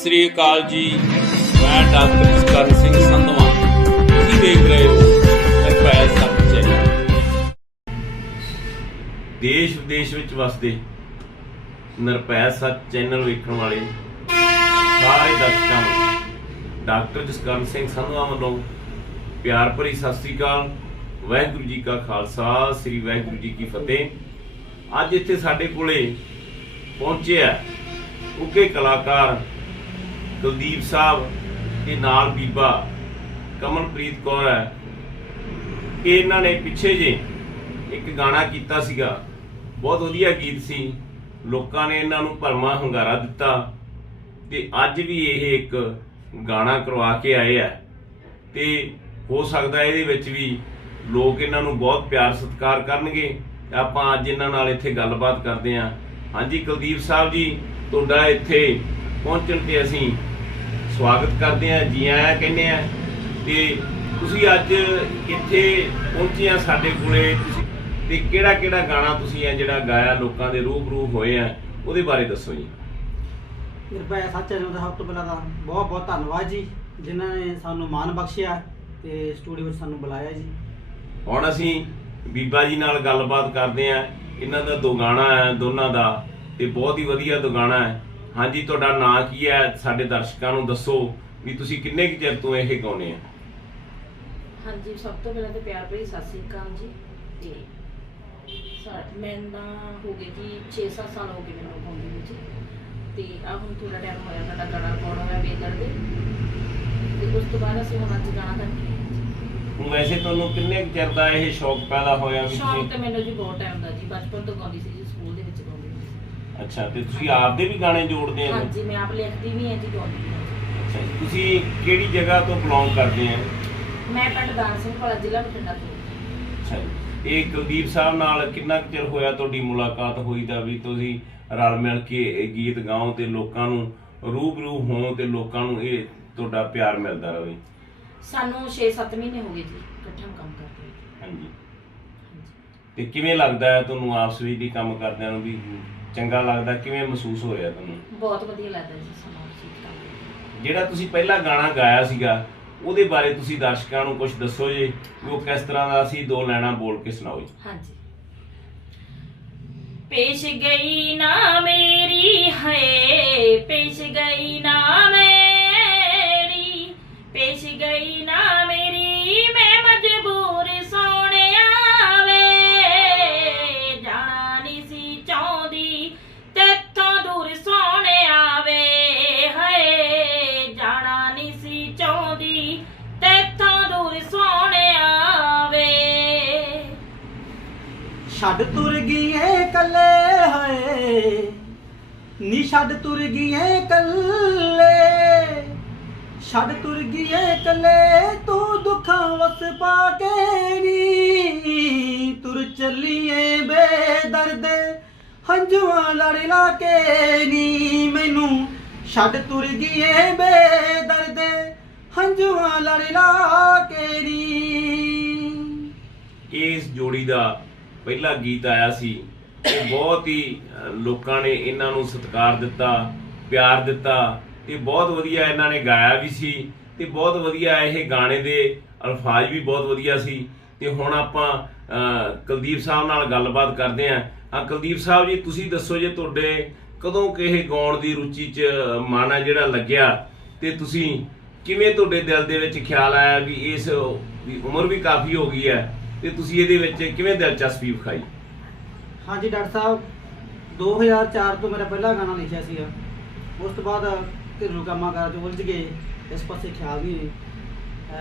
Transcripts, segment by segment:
ਸਤਿ ਸ੍ਰੀ ਅਕਾਲ ਜੀ। ਮੈਂ ਡਾਕਟਰ ਜਸਕਰਨ ਸਿੰਘ ਸੰਧਵਾ। ਤੁਸੀਂ ਦੇਖ ਰਹੇ ਹੋ ਨਿਰਭੈ ਸੱਚ ਚੈਨਲ। ਦੇਸ਼ ਵਿਦੇਸ਼ ਵਿੱਚ ਵਸਦੇ ਨਿਰਭੈ ਸੱਚ ਚੈਨਲ ਵੇਖਣ ਵਾਲੇ ਸਾਰੇ ਦਰਸ਼ਕਾਂ ਨੂੰ ਡਾਕਟਰ ਜਸਕਰਨ ਸਿੰਘ ਸੰਧਵਾ ਵੱਲੋਂ ਪਿਆਰ ਭਰੀ ਸਤਿ ਸ੍ਰੀ ਅਕਾਲ, ਵਾਹਿਗੁਰੂ ਜੀ ਕਾ ਖਾਲਸਾ, ਸ੍ਰੀ ਵਾਹਿਗੁਰੂ ਜੀ ਕੀ ਫਤਿਹ। ਅੱਜ ਇੱਥੇ ਸਾਡੇ ਕੋਲੇ ਪਹੁੰਚਿਆ ਉੱਗੇ ਕਲਾਕਾਰ ਕੁਲਦੀਪ ਸਾਹਿਬ ਤੇ ਨਾਲ ਬੀਬਾ ਕਮਲਪ੍ਰੀਤ ਕੌਰ ਹੈ। ਕਿ ਇਹਨਾਂ ਨੇ ਪਿੱਛੇ ਜੇ ਇੱਕ ਗਾਣਾ ਕੀਤਾ ਸੀਗਾ। ਬਹੁਤ ਵਧੀਆ ਗੀਤ ਸੀ। ਲੋਕਾਂ ਨੇ ਇਹਨਾਂ ਨੂੰ ਭਰਮਾ ਹੰਗਾਰਾ ਦਿੱਤਾ ਤੇ ਅੱਜ ਵੀ ਇਹ ਇੱਕ ਗਾਣਾ ਕਰਵਾ ਕੇ ਆਏ ਆ। ਤੇ ਹੋ ਸਕਦਾ ਇਹਦੇ ਵਿੱਚ ਵੀ ਲੋਕ ਇਹਨਾਂ ਨੂੰ ਬਹੁਤ ਪਿਆਰ ਸਤਿਕਾਰ ਕਰਨਗੇ। ਤੇ ਆਪਾਂ ਅੱਜ ਇਹਨਾਂ ਨਾਲ ਇੱਥੇ ਗੱਲਬਾਤ ਕਰਦੇ ਹਾਂ। ਹਾਂਜੀ, ਕੁਲਦੀਪ ਸਾਹਿਬ ਜੀ, ਤੁਹਾਡਾ ਇੱਥੇ ਪਹੁੰਚਣ ਤੇ ਅਸੀਂ ਸਵਾਗਤ ਕਰਦੇ ਹਾਂ ਜੀ ਆਇਆਂ ਕਹਿੰਦੇ ਆ ਤੇ ਤੁਸੀਂ ਅੱਜ ਇੱਥੇ ਪਹੁੰਚੇ ਆ ਸਾਡੇ ਕੋਲੇ। ਤੁਸੀਂ ਤੇ ਕਿਹੜਾ ਕਿਹੜਾ ਗਾਣਾ ਤੁਸੀਂ ਆ ਜਿਹੜਾ ਗਾਇਆ ਲੋਕਾਂ ਦੇ ਰੂਬਰੂ ਹੋਏ ਆ ਉਹਦੇ ਬਾਰੇ ਦੱਸੋ ਜੀ। ਨਿਰਭੈ ਸੱਚ ਨੂੰ ਸਭ ਤੋਂ ਪਹਿਲਾਂ ਤਾਂ ਬਹੁਤ ਬਹੁਤ ਧੰਨਵਾਦ ਜੀ ਜਿਨ੍ਹਾਂ ਨੇ ਸਾਨੂੰ ਮਾਣ ਬਖਸ਼ਿਆ ਤੇ ਸਟੂਡੀਓ ਵਿੱਚ ਸਾਨੂੰ ਬੁਲਾਇਆ ਜੀ। ਹੁਣ ਅਸੀਂ ਬੀਬਾ ਜੀ ਨਾਲ ਗੱਲਬਾਤ ਕਰਦੇ ਆ ਇਹਨਾਂ ਦਾ ਦੋ ਗਾਣਾ ਹੈ ਦੋਨਾਂ ਦਾ ਤੇ ਬਹੁਤ ਹੀ ਵਧੀਆ ਦੋ ਗਾਣਾ ਹੈ। ਹਾਂਜੀ ਤੁਹਾਡਾ ਨਾਂ ਕੀ ਹੈ? ਸਾਡੇ ਦਰਸ਼ਕਾਂ ਨੂੰ ਦੱਸੋ ਵੀ ਤੁਸੀਂ ਕਿੰਨੇ ਕੁ ਚਿਰ ਤੋਂ ਇਹ ਗਾਉਨੇ ਆ? ਹਾਂਜੀ ਸਭ ਤੋਂ ਪਹਿਲਾਂ ਤੇ ਪਿਆਰ ਭਰੀ ਸਤਿ ਸ੍ਰੀ ਅਕਾਲ ਜੀ। ਤੇ ਮੈਨੂੰ ਤਾਂ ਹੋ ਗਏ ਜੀ 6-7 ਸਾਲ ਹੋ ਗਏ ਮੈਨੂੰ ਗਾਉਂਦੇ ਨੂੰ ਜੀ। ਤੇ ਆ ਹੁਣ ਥੋੜਾ ਟਾਈਮ ਹੋਇਆ ਸਾਡਾ ਗਾਣਾ ਪਾਉਣਾ ਹੋਇਆ ਬੇਦਰ ਦੇ। ਤੇ ਉਸ ਤੋਂ ਬਾਅਦ ਅਸੀਂ ਹੁਣ ਅੱਜ ਗਾਣਾ ਕਰਕੇ ਵੈਸੇ ਤੁਹਾਨੂੰ ਕਿੰਨੇ ਚਿਰ ਦਾ ਇਹ ਸ਼ੌਕ ਪੈਦਾ ਹੋਇਆ ਵੀ ਸ਼ੌਂਕ ਤੇ ਮੈਨੂੰ ਜੀ ਬਹੁਤ ਟਾਈਮ ਦਾ ਜੀ ਬਚਪਨ ਤੋਂ ਗਾਉਂਦੀ ਸੀ ਜੀ ਸਕੂਲ ਦੇ ਵਿੱਚ ਗਾਉਂਦੀ ਹੁੰਦੀ ਸੀ ਅੱਛਾ ਤੇ ਤੁਸੀਂ ਆਪਦੇ ਵੀ ਗਾਣੇ ਜੋੜਦੇ ਆ ਹਾਂਜੀ ਮੈਂ ਆਪ ਲਿਖਦੀ ਵੀ ਹਾਂ ਜੀ ਗਾਉਂਦੀ ਹਾਂ। ਅੱਛਾ ਜੀ। ਤੁਸੀਂ ਕਿਹੜੀ ਜਗ੍ਹਾ ਤੋਂ ਬਿਲੋਂਗ ਕਰਦੇ ਆ ਮੈਂ ਪਿੰਡ ਦਾਨ ਸਿੰਘ ਵਾਲਾ ਜ਼ਿਲ੍ਹਾ ਬਠਿੰਡਾ ਤੋਂ ਅੱਛਾ ਜੀ। ਇਹ ਕੁਲਦੀਪ ਸਾਹਿਬ ਨਾਲ ਕਿੰਨਾ ਕੁ ਚਿਰ ਹੋਇਆ ਤੁਹਾਡੀ ਮੁਲਾਕਾਤ ਹੋਈ ਦਾ ਵੀ ਤੁਸੀਂ ਰਲ ਮਿਲ ਕੇ ਇਹ ਗੀਤ ਗਾਓ ਤੇ ਲੋਕਾਂ ਨੂੰ ਰੂਬਰੂ ਹੋ ਤੇ ਲੋਕਾਂ ਨੂੰ ਇਹ ਤੁਹਾਡਾ ਪਿਆਰ ਮਿਲਦਾ ਰਹੇ ਸਾਨੂੰ 6-7 ਮਹੀਨੇ ਹੋ ਗਏ ਜੀ ਇਕੱਠਿਆਂ ਕੰਮ ਕਰਦੇ ਹਾਂਜੀ ਹਾਂਜੀ ਤੇ ਕਿਵੇਂ ਲੱਗਦਾ ਹੈ ਤੁਹਾਨੂੰ ਆਪਸ ਵਿੱਚ ਦੀ ਕੰਮ ਕਰਦਿਆਂ ਨੂੰ ਵੀ ਚੰਗਾ ਲੱਗਦਾ ਕਿਵੇਂ ਮਹਿਸੂਸ ਹੋ ਰਿਹਾ ਤੁਹਾਨੂੰ? ਬਹੁਤ ਵਧੀਆ ਲੱਗਦਾ ਜੀ ਸਾਨੂੰ। ਜਿਹੜਾ ਤੁਸੀਂ ਪਹਿਲਾ ਗਾਣਾ ਗਾਇਆ ਸੀਗਾ ਉਹਦੇ ਬਾਰੇ ਤੁਸੀਂ ਦਰਸ਼ਕਾਂ ਨੂੰ ਕੁਝ ਦੱਸੋ ਜੀ ਵੀ ਉਹ ਕਿਸ ਤਰ੍ਹਾਂ ਦਾ ਸੀ ਦੋ ਲੈਣਾ ਬੋਲ ਕੇ ਸੁਣਾਓ ਜੀ। ਹਾਂਜੀ। ਪੇਸ਼ ਗਈ ਨਾ ਮੇਰੀ ਹੈ ਪੇਸ਼ ਗਈ ਨਾ ਮੇਰੀ ਪੇਸ਼ ਗਈ ਨਾ ਮੇਰੀ ਮੈਂ ਮਜਬੂਰ ਛੱਡ ਤੁਰ ਗਈਏ ਕੱਲੇ ਹੋਏ। ਨੀ ਛੱਡ ਤੁਰ ਗਈਏ ਕੱਲੇ ਛੱਡ ਤੁਰ ਗਈਏ ਕੱਲੇ ਤੂੰ ਦੁੱਖਾਂ ਵਸ ਪਾ ਕੇ ਨੀ। ਤੁਰ ਚੱਲੀਏ ਬੇਦਰਦ, ਹੰਝੂਆਂ ਲੜ ਲਾ ਕੇ ਨੀ। ਮੈਨੂੰ ਛੱਡ ਤੁਰ ਗਈਏ ਬੇਦਰਦ, ਹੰਝੂਆਂ ਲੜ ਲਾ ਕੇ ਨੀ। ਇਸ ਜੋੜੀ ਦਾ ਪਹਿਲਾ ਗੀਤ ਆਇਆ ਸੀ, ਇਹ ਬਹੁਤ ਹੀ ਲੋਕਾਂ ਨੇ ਇਹਨਾਂ ਨੂੰ ਸਤਿਕਾਰ ਦਿੱਤਾ, ਪਿਆਰ ਦਿੱਤਾ, ਤੇ ਬਹੁਤ ਵਧੀਆ ਇਹਨਾਂ ਨੇ ਗਾਇਆ ਵੀ ਸੀ, ਤੇ ਬਹੁਤ ਵਧੀਆ ਇਹ ਗਾਣੇ ਦੇ ਅਲਫਾਜ਼ ਵੀ ਬਹੁਤ ਵਧੀਆ ਸੀ। ਤੇ ਹੁਣ ਆਪਾਂ ਕੁਲਦੀਪ ਸਾਹਿਬ ਨਾਲ ਗੱਲਬਾਤ ਕਰਦੇ ਆਂ ਹਾਂ, ਕੁਲਦੀਪ ਸਾਹਿਬ ਜੀ, ਤੁਸੀਂ ਦੱਸੋ ਜੇ ਤੁਹਾਡੇ ਕਦੋਂ ਕਿ ਇਹ ਗਾਉਣ ਦੀ ਰੁਚੀ 'ਚ ਮਨ ਆ ਜਿਹੜਾ ਲੱਗਿਆ? ਤੇ ਤੁਸੀਂ ਕਿਵੇਂ ਤੁਹਾਡੇ ਦਿਲ ਦੇ ਵਿੱਚ ਖਿਆਲ ਆਇਆ ਵੀ ਇਸ, ਵੀ ਉਮਰ ਵੀ ਕਾਫੀ ਹੋ ਗਈ ਹੈ? ਤੇ ਤੁਸੀਂ ਇਹਦੇ ਵਿੱਚ ਕਿਵੇਂ ਦਿਲਚਸਪੀ ਵਿਖਾਈ? ਹਾਂਜੀ, ਡਾਕਟਰ ਸਾਹਿਬ 2004 ਤੋਂ ਮੇਰਾ ਪਹਿਲਾ ਗਾਣਾ ਲਿਖਿਆ ਸੀਗਾ। ਉਸ ਤੋਂ ਬਾਅਦ ਘਰੇਲੂ ਕੰਮਾਂ ਕਾਰਾਂ 'ਚ ਉਲਝ ਗਏ, ਇਸ ਪਾਸੇ ਖਿਆਲ ਨਹੀਂ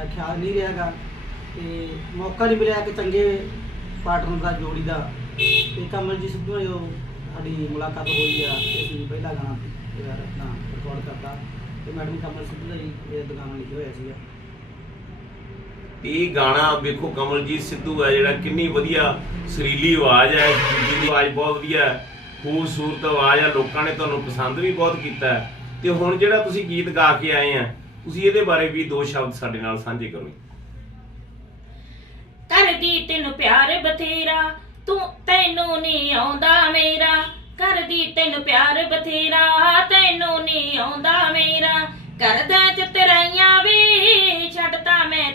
ਖਿਆਲ ਨਹੀਂ ਰਿਹਾਗਾ ਤੇ ਮੌਕਾ ਨਹੀਂ ਮਿਲਿਆ ਕਿ ਚੰਗੇ ਪਾਰਟਨਰ ਦਾ, ਜੋੜੀ ਦਾ। ਤੇ ਕਮਲਜੀਤ ਸਿੱਧੂ ਨਾਲ ਜੋ ਸਾਡੀ ਮੁਲਾਕਾਤ ਹੋਈ ਆ ਤੇ ਅਸੀਂ ਪਹਿਲਾ ਗਾਣਾ ਜਿਹੜਾ ਆਪਣਾ ਰਿਕਾਰਡ ਕਰਤਾ। ਤੇ ਮੈਡਮ ਕਮਲ ਸਿੱਧੂ ਦਾ ਜੀ, ਇਹ ਗਾਣਾ ਲਿਖਿਆ ਹੋਇਆ ਸੀਗਾ। ਤੇ ਇਹ ਗਾਣਾ ਵੇਖੋ ਕਮਲਜੀਤ ਸਿੱਧੂ ਹੈ, ਜਿਹੜਾ ਕਿੰਨੀ ਵਧੀਆ ਸੁਰੀਲੀ ਆਵਾਜ਼ ਹੈ ਜੀ ਦੀ ਆਵਾਜ਼ ਬਹੁਤ ਵਧੀਆ ਹੈ, ਖੂਬਸੂਰਤ ਆਵਾਜ਼ ਹੈ, ਲੋਕਾਂ ਨੇ ਤੁਹਾਨੂੰ ਪਸੰਦ ਵੀ ਬਹੁਤ ਕੀਤਾ ਹੈ। ਤੇ ਹੁਣ ਜਿਹੜਾ ਤੁਸੀਂ ਗੀਤ ਗਾ ਕੇ ਆਏ ਆ, ਤੁਸੀਂ ਇਹਦੇ ਬਾਰੇ ਵੀ ਦੋ ਸ਼ਬਦ ਸਾਡੇ ਨਾਲ ਸਾਂਝੇ ਕਰੋ ਕਰਦੀ ਤੈਨੂੰ ਪਿਆਰ ਬਥੇਰਾ, ਤੂੰ ਤੈਨੂੰ ਨਹੀਂ ਆਉਂਦਾ ਮੇਰਾ। ਕਰਦੀ ਤੈਨੂੰ ਪਿਆਰ ਬਥੇਰਾ, ਤੈਨੂੰ ਨਹੀਂ ਆਉਂਦਾ ਮੇਰਾ। ਕਰਦਾ ਚਤਰਾਈਆਂ ਵੇ, ਛੱਡਤਾ ਮੈਂ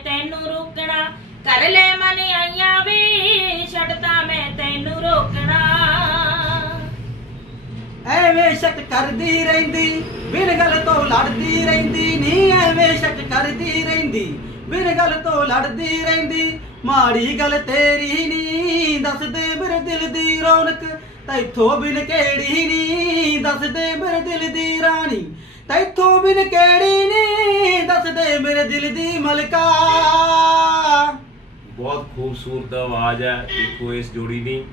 ਕਰ ਲੈ ਮਨ ਆਈਆਂ ਵੇ ਛੱਡਤਾ ਮੈਂ ਤੈਨੂੰ ਰੋਕਣਾ। ਐਵੇਂ ਸ਼ੱਕ ਕਰਦੀ ਰਹਿੰਦੀ, ਬਿਨ ਗੱਲ ਤੋਂ ਲੜਦੀ ਰਹਿੰਦੀ, ਨੀ ਐਵੇਂ ਸ਼ੱਕ ਕਰਦੀ ਰਹਿੰਦੀ, ਬਿਨ ਗੱਲ ਤੋਂ ਲੜਦੀ ਰਹਿੰਦੀ, ਮਾੜੀ ਗੱਲ ਤੇਰੀ ਨੀ, ਦੱਸਦੇ ਮੇਰੇ ਦਿਲ ਦੀ ਰੌਣਕ, ਤੈਥੋਂ ਬਿਨ ਕਿਹੜੀ ਨੀ, ਦੱਸਦੇ ਮੇਰੇ ਦਿਲ ਦੀ ਰਾਣੀ, ਤੈਥੋਂ ਬਿਨ ਕਿਹੜੀ ਨੀ, ਦੱਸਦੇ ਮੇਰੇ ਦਿਲ ਦੀ ਮਲਕਾ। ਬਹੁਤ ਖੂਬਸੂਰਤ ਆਵਾਜ਼ ਹੈ। ਦੇਖੋ, ਇਸ ਜੋੜੀ ਦੀ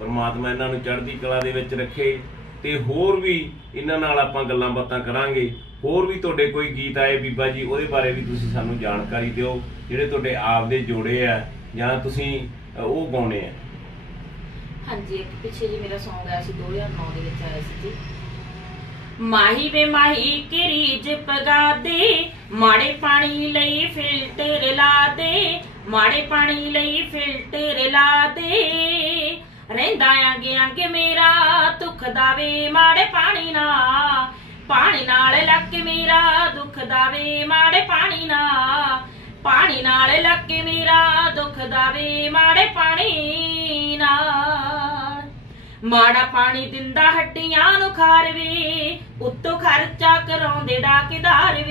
ਪਰਮਾਤਮਾ ਇਹਨਾਂ ਨੂੰ ਚੜ੍ਹਦੀ ਕਲਾ ਦੇ ਵਿੱਚ ਰੱਖੇ। ਤੇ ਹੋਰ ਵੀ ਇਹਨਾਂ ਨਾਲ ਆਪਾਂ ਗੱਲਾਂ ਬਾਤਾਂ ਕਰਾਂਗੇ। ਹੋਰ ਵੀ ਤੁਹਾਡੇ ਕੋਈ ਗੀਤ ਆਏ ਬੀਬਾ ਜੀ, ਉਹਦੇ ਬਾਰੇ ਵੀ ਤੁਸੀਂ ਸਾਨੂੰ ਜਾਣਕਾਰੀ ਦਿਓ, ਜਿਹੜੇ ਤੁਹਾਡੇ ਆਪ ਦੇ ਜੋੜੇ ਆ ਜਾਂ ਤੁਸੀਂ ਉਹ ਗਾਉਣੇ ਆ। ਹਾਂਜੀ, ਇੱਕ ਪਿੱਛੇ ਜੀ ਮੇਰਾ Song ਆਇਆ ਸੀ 2009 ਦੇ ਵਿੱਚ ਆਇਆ ਸੀ ਜੀ। ਮਾਹੀ ਵੇ ਮਾਹੀ ਕਿਰੀਜ ਪਗਾ ਦੇ, ਮਾੜੇ ਪਾਣੀ ਲਈ ਫਿਲਟਰ ਲਾ ਦੇ ਮਾੜੇ ਪਾਣੀ ਲਈ ਫਿਲਟਰ ਲਾ ਦੇ। ਰਹਿੰਦਾ ਆਂਗੇ ਆਂਗੇ ਮੇਰਾ, ਦੁੱਖ ਦਾਵੇ ਮਾੜੇ ਪਾਣੀ ਨਾ ਪਾਣੀ ਨਾਲ ਲੱਗ ਮੇਰਾ, ਦੁੱਖ ਦਾਵੇ ਮਾੜੇ ਪਾਣੀ ਨਾ ਪਾਣੀ ਨਾਲ ਲੱਗ ਮੇਰਾ, ਦੁੱਖ ਦਾਵੇ ਮਾੜੇ ਪਾਣੀ ਨਾਲ। ਮਾੜਾ ਪਾਣੀ ਦਿੰਦਾ ਹੱਡੀਆਂ ਨੂੰ ਖਾਰਵੇ, ਉੱਤੋਂ ਖਰਚਾ ਕਰਾਉਂਦੇ ਡਾਕੇਦਾਰ ਵੇ।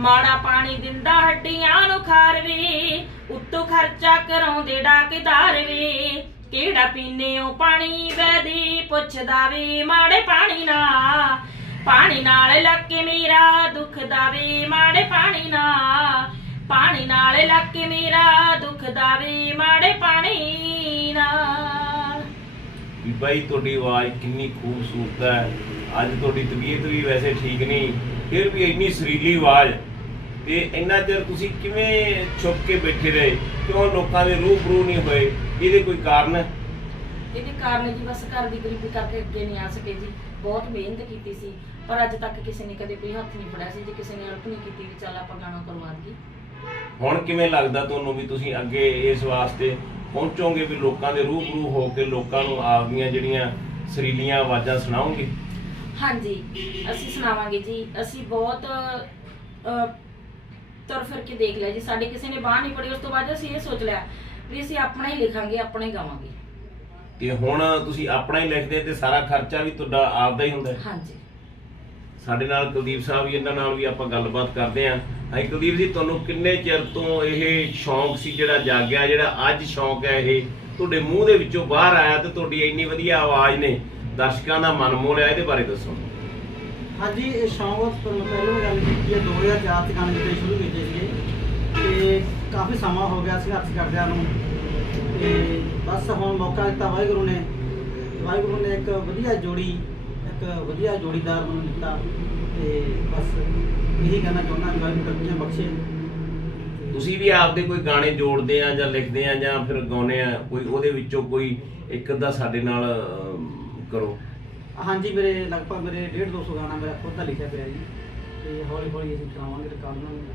ਮਾੜਾ ਪਾਣੀ ਦਿੰਦਾ ਹੱਡੀਆਂ ਨੂੰ ਖਾਰਵੇ, ਉੱਤੋਂ ਖਰਚਾ ਕਰਾਉਂਦੇ ਡਾਕੇਦਾਰ ਵੇ। ਕਿਹੜਾ ਪੀਨੇ ਉਹ ਪਾਣੀ, ਵੈਦੀ ਪੁੱਛਦਾ ਵੇ, ਮਾੜੇ ਪਾਣੀ ਨਾ ਪਾਣੀ ਨਾਲ ਲੱਗ ਮੇਰਾ ਦੁੱਖ ਦਾ ਵੇ ਮਾੜੇ ਪਾਣੀ ਨਾ ਪਾਣੀ ਨਾਲ ਲੱਗ ਮੇਰਾ ਦੁੱਖ ਵੇ ਮਾੜੇ ਪਾਣੀ ਨਾਲ। ਬੀਬਾ ਜੀ ਤੁਹਾਡੀ ਆਵਾਜ਼ ਕਿੰਨੀ ਖੂਬਸੂਰਤ ਹੈ। ਅੱਜ ਤੁਹਾਡੀ ਤਬੀਅਤ ਵੀ ਵੈਸੇ ਠੀਕ ਨਹੀਂ, ਫਿਰ ਵੀ ਇੰਨੀ ਸੁਰੀਲੀ ਆਵਾਜ਼। ਤੇ ਇੰਨਾ ਚਿਰ ਤੁਸੀਂ ਕਿਵੇਂ ਛੁਪ ਕੇ ਬੈਠੇ ਰਹੇ? ਕਿਉਂ ਲੋਕਾਂ ਦੇ ਰੂਬਰੂ ਨਹੀਂ ਹੋਏ? ਇਹਦੇ ਕੋਈ ਕਾਰਨ ਹੈ? ਇਹਦੇ ਕਾਰਨ ਜੀ ਬਸ ਘਰ ਦੀ ਗਰੀਬੀ ਕਰਕੇ ਅੱਗੇ ਨਹੀਂ ਆ ਸਕੇ ਜੀ। ਬਹੁਤ ਮਿਹਨਤ ਕੀਤੀ ਸੀ ਪਰ ਅੱਜ ਤੱਕ ਕਿਸੇ ਨੇ ਕਦੇ ਕੋਈ ਹੱਥ ਨਹੀਂ ਫੜਿਆ ਸੀ ਜੇ ਕਿਸੇ ਨੇ ਹੈਲਪ ਨਹੀਂ ਕੀਤੀ ਵੀ ਚੱਲ ਆਪਾਂ ਗਾਣਾ ਕਰਵਾ ਦਈਏ। ਹੁਣ ਕਿਵੇਂ ਲੱਗਦਾ ਤੁਹਾਨੂੰ ਵੀ ਤੁਸੀਂ ਅੱਗੇ ਇਸ ਵਾਸਤੇ ਪਹੁੰਚੋਗੇ ਵੀ ਲੋਕਾਂ ਦੇ ਰੂਬਰੂ ਹੋ ਕੇ ਲੋਕਾਂ ਨੂੰ ਆਪਦੀਆਂ ਜਿਹੜੀਆਂ ਸਰੀਲੀਆਂ ਆਵਾਜ਼ਾਂ ਸੁਣਾਓਗੇ? ਹਾਂਜੀ ਅਸੀਂ ਸੁਣਾਵਾਂਗੇ ਜੀ। ਅਸੀਂ ਬਹੁਤ ਤੁਰ ਫਿਰ ਕੇ ਦੇਖ ਲਿਆ ਜੀ ਸਾਡੇ ਕਿਸੇ ਨੇ ਬਾਹ ਨਹੀਂ ਪੜੀ ਉਸ ਤੋਂ ਬਾਅਦ ਅਸੀਂ ਇਹ ਸੋਚ ਲਿਆ ਵੀ ਅਸੀਂ ਆਪਣਾ ਹੀ ਲਿਖਾਂਗੇ ਆਪਣਾ ਹੀ ਗਾਵਾਂਗੇ। ਤੇ ਹੁਣ ਤੁਸੀਂ ਆਪਣਾ ਹੀ ਲਿਖਦੇ ਤੇ ਸਾਰਾ ਖਰਚਾ ਵੀ ਤੁਹਾਡਾ ਆਪਦਾ ਹੀ ਹੁੰਦਾ ਹੈ। ਹਾਂਜੀ। ਸਾਡੇ ਨਾਲ ਕੁਲਦੀਪ ਸਾਹਿਬ ਜੀ ਇਹਨਾਂ ਨਾਲ ਵੀ ਆਪਾਂ ਗੱਲਬਾਤ ਕਰਦੇ ਆਂ ਹਾਂ ਕੁਲਦੀਪ ਜੀ ਤੁਹਾਨੂੰ ਕਿੰਨੇ ਚਿਰ ਤੋਂ ਇਹ ਸ਼ੌਂਕ ਸੀ ਜਿਹੜਾ ਜਾਗਿਆ ਜਿਹੜਾ ਅੱਜ ਸ਼ੌਂਕ ਹੈ ਇਹ? ਤੁਹਾਡੇ ਮੂੰਹ ਦੇ ਵਿੱਚੋਂ ਬਾਹਰ ਆਇਆ ਤੇ ਤੁਹਾਡੀ ਇੰਨੀ ਵਧੀਆ ਆਵਾਜ਼ ਨੇ। ਦਰਸ਼ਕਾਂ ਦਾ ਮਨ ਮੋਹ ਲਿਆ ਇਹਦੇ ਬਾਰੇ ਦੱਸੋ। ਹਾਂਜੀ, ਇਹ ਸ਼ੌਂਕ ਤੁਹਾਨੂੰ ਪਹਿਲਾਂ ਵੀ ਗੱਲ ਕੀਤੀ ਹੈ 2004 ਚ ਗਾਣੇ ਜਿਹੜੇ ਸ਼ੁਰੂ ਕੀਤੇ ਸੀਗੇ। ਤੇ ਕਾਫੀ ਸਮਾਂ ਹੋ ਗਿਆ ਸੀ ਹੱਥ ਕਰਦਿਆਂ ਨੂੰ। ਤੇ ਬਸ ਹੁਣ ਮੌਕਾ ਦਿੱਤਾ ਵਾਹਿਗੁਰੂ ਨੇ। ਵਾਹਿਗੁਰੂ ਨੇ ਇੱਕ ਵਧੀਆ ਜੋੜੀ, ਇੱਕ ਵਧੀਆ ਜੋੜੀਦਾਰ ਮੈਨੂੰ ਦਿੱਤਾ। ਤੇ ਬਸ ਇਹੀ ਕਹਿਣਾ ਚਾਹੁੰਦਾ ਵਾਹਿਗੁਰੂ ਤਰੱਕੀਆਂ ਬਖਸ਼ੇ। ਤੁਸੀਂ ਵੀ ਆਪਦੇ ਕੋਈ ਗਾਣੇ ਜੋੜਦੇ ਆ ਜਾਂ ਲਿਖਦੇ ਆ ਜਾਂ ਫਿਰ ਗਾਉਂਦੇ ਆ, ਕੋਈ ਉਹਦੇ ਵਿੱਚੋਂ ਕੋਈ ਇੱਕ ਅੱਧਾ ਸਾਡੇ ਨਾਲ ਕਰੋ। ਹਾਂਜੀ ਮੇਰੇ ਲਗਭਗ ਮੇਰੇ 1.5 200 ਗਾਣਾ ਮੇਰਾ ਖੁਦ ਦਾ ਲਿਖਿਆ ਪਿਆ ਜੀ। ਤੇ ਹੌਲੀ ਹੌਲੀ ਅਸੀਂ ਕਰਾਵਾਂਗੇ ਰਿਕਾਰਡਿੰਗ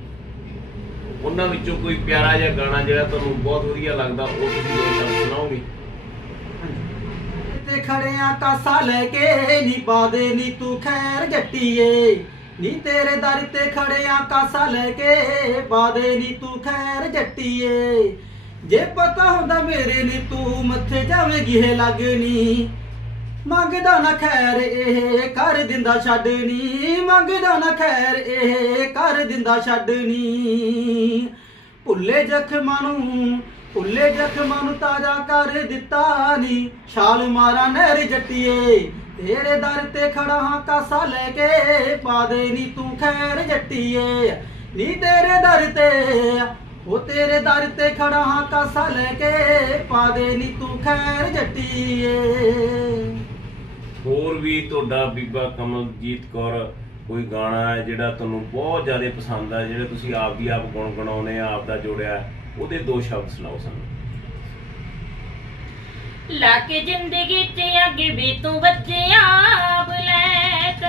ਉਹਨਾਂ ਵਿੱਚੋਂ ਕੋਈ ਪਿਆਰਾ ਜਿਹਾ ਗਾਣਾ ਜਿਹੜਾ ਤੁਹਾਨੂੰ ਬਹੁਤ ਵਧੀਆ ਲੱਗਦਾ ਉਹ ਤੁਸੀਂ ਦੋ ਸ਼ਬਦ ਸੁਣਾਓਗੇ? ਤੇ ਖੜਿਆ ਕਾਸਾ ਲੈ ਕੇ ਨੀ ਬਾਦੇ ਨੀ ਤੂੰ ਖੈਰ ਜੱਟੀਏ। ਨੀ ਤੇਰੇ ਦਰ ਤੇ ਖੜਿਆ ਕਾਸਾ ਲੈ ਕੇ ਬਾਦੇ ਨੀ ਤੂੰ ਖੈਰ ਜੱਟੀਏ। ਜੇ ਪਤਾ ਹੁੰਦਾ ਮੇਰੇ ਨੀ ਤੂੰ ਮੱਥੇ ਜਾਵੇਂਗੀ ਹੈ ਲੱਗਣੀ ਮੰਗਦਾ ਨਾ ਖੈਰ ਇਹ ਕਰ ਦਿੰਦਾ ਛੱਡਣੀ ਮੰਗਦਾ ਨਾ ਖੈਰ ਇਹ ਕਰ ਦਿੰਦਾ ਛੱਡਣੀ ਭੁੱਲੇ ਜ਼ਖਮਾਂ ਨੂੰ, ਭੁੱਲੇ ਜ਼ਖਮਾਂ ਨੂੰ ਤਾਜ਼ਾ ਕਰ ਦਿੱਤਾ ਨੀ। ਛਾਲ ਮਾਰਾ ਨਹਿਰ ਜੱਟੀਏ, ਤੇਰੇ ਦਰ ਤੇ ਖੜਾ ਹਾਂ ਕਾਸਾ ਲੈ ਕੇ। ਪਾ ਦੇ ਨੀ ਤੂੰ ਖੈਰ ਜੱਟੀਏ, ਨੀ ਤੇਰੇ ਦਰ ਤੇ। ਉਹ ਤੇਰੇ ਦਰ ਤੇ ਖੜਾ ਹਾਂ ਕਾਸਾ ਲੈ ਕੇ। ਪਾ ਦੇ ਨੀ ਤੂੰ ਖੈਰ ਜੱਟੀਏ। ਵੀ ਤੁਹਾਡਾ ਬੀਬਾ ਕਮਲਜੀਤ ਕੌਰ ਕੋਈ ਗਾਣਾ ਹੈ ਜਿਹੜਾ ਤੁਹਾਨੂੰ ਬਹੁਤ ਜ਼ਿਆਦਾ ਪਸੰਦ ਹੈ ਜਿਹੜੇ ਤੁਸੀਂ ਆਪ ਦੀ ਆਪ ਗੁਣਗੁਣਾਉਨੇ ਆ, ਆਪ ਦਾ ਜੋੜਿਆ ਉਹਦੇ ਦੋ ਸ਼ਬਦ ਸੁਣਾਓ ਸਾਨੂੰ। ਲਾ ਕੇ ਜ਼ਿੰਦਗੀ 'ਚ ਅੱਗੇ ਵੀ ਤੂੰ ਬੱਚਿਆਂ ਬਲੈਕ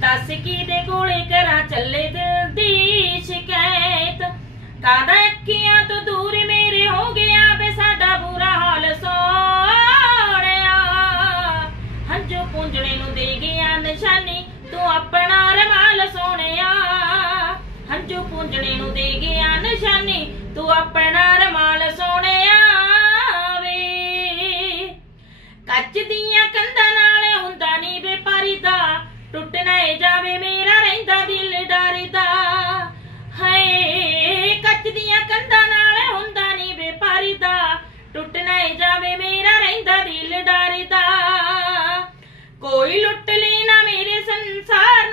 ਦੱਸ ਕੀ ਦੇ ਕੋਲੇ ਕਰਾਂ ਚੱਲੇ ਦਿਲ ਦੀ ਸ਼ਿਕਾਇਤ ਕਾਦਾ ਪੂੰਜਣੇ ਨੂੰ ਦੇ ਗਿਆ ਨਿਸ਼ਾਨੀ, ਤੂੰ ਆਪਣਾ ਰਮਾਲ ਸੋਹਣਿਆ ਵੇ। ਕੱਚ ਦੀਆਂ ਕੰਧਾਂ ਨਾਲ ਹੁੰਦਾ ਨਹੀਂ ਵਪਾਰੀ ਦਾ ਟੁੱਟ ਨਾ ਜਾਵੇ ਮੇਰਾ ਰਹਿੰਦਾ ਦਿਲ ਡਰਦਾ ਹਾਏ, ਕੱਚ ਦੀਆਂ ਕੰਧਾਂ ਨਾਲ ਹੁੰਦਾ ਨਹੀਂ ਵਪਾਰੀ ਦਾ ਟੁੱਟ ਨਾ ਜਾਵੇ ਮੇਰਾ ਰਹਿੰਦਾ ਦਿਲ ਡਰਦਾ ਕੋਈ ਲੁੱਟ ਲੈਣਾ ਮੇਰੇ ਸੰਸਾਰ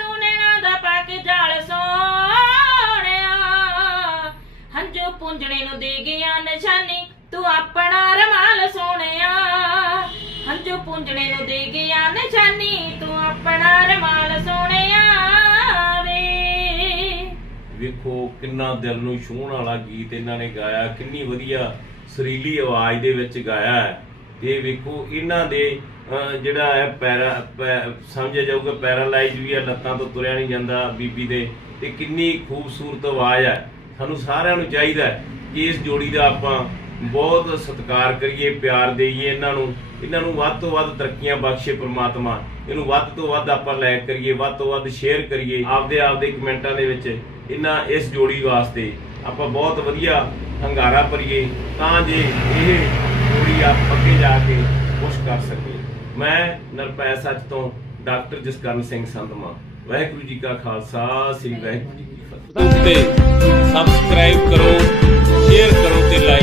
ਦੇ ਗਿਆ ਨਿਸ਼ਾਨੀ ਤੂੰ ਆਪਣਾ ਰਮਾਲ ਸੋਹਣਿਆ। ਹੰਝੂ ਪੁੰਜਣੇ ਨੂੰ ਦੇ ਗਿਆ ਨਿਸ਼ਾਨੀ ਤੂੰ ਆਪਣਾ ਰਮਾਲ ਸੋਹਣਿਆ ਵੇ। ਵੇਖੋ, ਕਿੰਨਾ ਦਿਲ ਨੂੰ ਛੂਹਣ ਵਾਲਾ ਗੀਤ ਇਹਨਾਂ ਨੇ ਗਾਇਆ, ਕਿੰਨੀ ਵਧੀਆ ਸੁਰੀਲੀ ਆਵਾਜ਼ ਦੇ ਵਿੱਚ ਗਾਇਆ ਹੈ। ਤੇ ਵੇਖੋ, ਇਹਨਾਂ ਦੇ ਜਿਹੜਾ ਹੈ ਪੈਰਾ ਸਮਝਿਆ ਜਾਊਗਾ, ਪੈਰਾਲਾਈਜ਼ ਵੀ ਆ, ਲੱਤਾਂ ਤੋਂ ਤੁਰਿਆ ਨਹੀਂ ਜਾਂਦਾ ਬੀਬੀ ਦੇ, ਤੇ ਕਿੰਨੀ ਖੂਬਸੂਰਤ ਆਵਾਜ਼ ਹੈ। ਸਾਨੂੰ ਸਾਰਿਆਂ ਨੂੰ ਚਾਹੀਦਾ ਇਸ ਜੋੜੀ ਦਾ ਆਪਾਂ ਬਹੁਤ ਸਤਿਕਾਰ ਕਰੀਏ, ਪਿਆਰ ਦੇਈਏ ਇਹਨਾਂ ਨੂੰ। ਇਹਨਾਂ ਨੂੰ ਵੱਧ ਤੋਂ ਵੱਧ ਤਰੱਕੀਆਂ ਬਖਸ਼ੇ ਪ੍ਰਮਾਤਮਾ। ਇਹਨੂੰ ਵੱਧ ਤੋਂ ਵੱਧ ਆਪਾਂ ਲਾਇਕ ਕਰੀਏ, ਵੱਧ ਤੋਂ ਵੱਧ ਸ਼ੇਅਰ ਕਰੀਏ ਆਪਦੇ ਆਪਦੇ ਕਮੈਂਟਾਂ ਦੇ ਵਿੱਚ ਇਹਨਾਂ ਇਸ ਜੋੜੀ ਵਾਸਤੇ। ਆਪਾਂ ਬਹੁਤ ਵਧੀਆ ਹੰਗਾਰਾ ਭਰੀਏ ਤਾਂ ਜੇ ਇਹ ਜੋੜੀ ਆਪ ਅੱਗੇ ਜਾ ਕੇ ਕੁਛ ਕਰ ਸਕੇ ਮੈਂ ਨਰਪੈ ਸੱਚ ਤੋਂ ਡਾਕਟਰ ਜਸਕਰਨ ਸਿੰਘ ਸੰਧਮਾ। ਵਾਹਿਗੁਰੂ ਜੀ ਕਾ ਖਾਲਸਾ, ਸ੍ਰੀ ਵਾਹਿਗੁਰੂ ਜੀ ਉੱਤੇ ਸਬਸਕ੍ਰਾਈਬ ਕਰੋ ਸ਼ੇਅਰ ਕਰੋ ਤੇ ਲਾਈਕ